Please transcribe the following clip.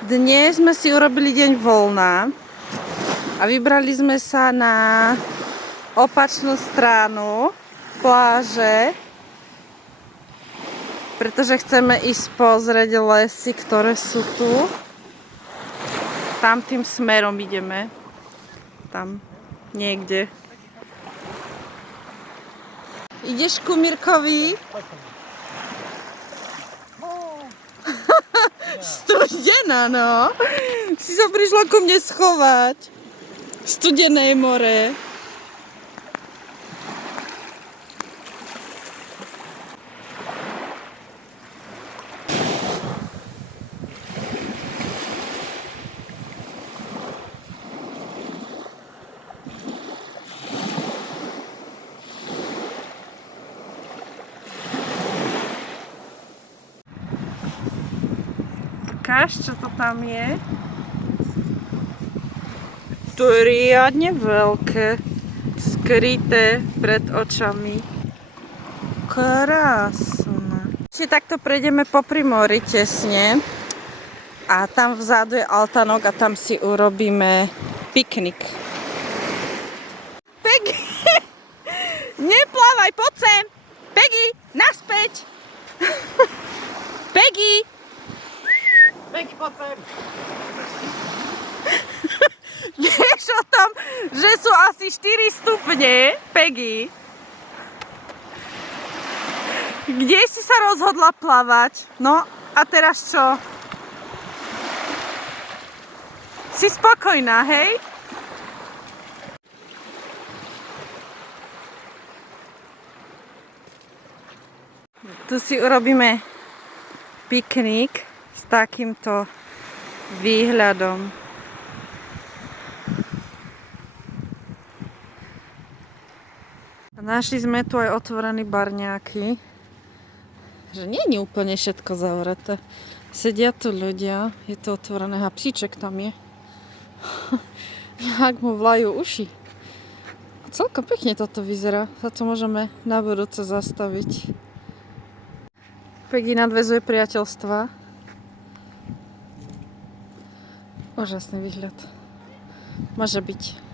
Dnes sme si urobili deň voľna a vybrali sme sa na opačnú stranu pláže, pretože chceme ísť pozrieť lesy, ktoré sú tu. Tam tým smerom ideme. Tam niekde. Ideš ku Mirkovi? Studená, no. Si sa prišla ku mne schovať. Studené more. Ukáž, čo to tam je? To je riadne veľké, skryté pred očami. Krásne. Ešte takto prejdeme popri mori tesne a tam vzadu je altánok a tam si urobíme piknik. Peggy! Neplávaj, poď sem! Peggy, naspäť! Peggy! Peggy, poď sem! Vieš o tom, že sú asi 4 stupne, Peggy? Kde si sa rozhodla plávať? No, a teraz čo? Si spokojná, hej? Tu si urobíme piknik s takýmto výhľadom. Našli sme tu aj otvorené barňáky. Že nie je úplne všetko zavreté. Sedia tu ľudia, je to otvorené a psíček tam je. Jak mu vlajú uši. Celkom pekne toto vyzerá. Za to môžeme na budúce zastaviť. Peggy nadväzuje priateľstva. Úžasný výhľad. Môže byť.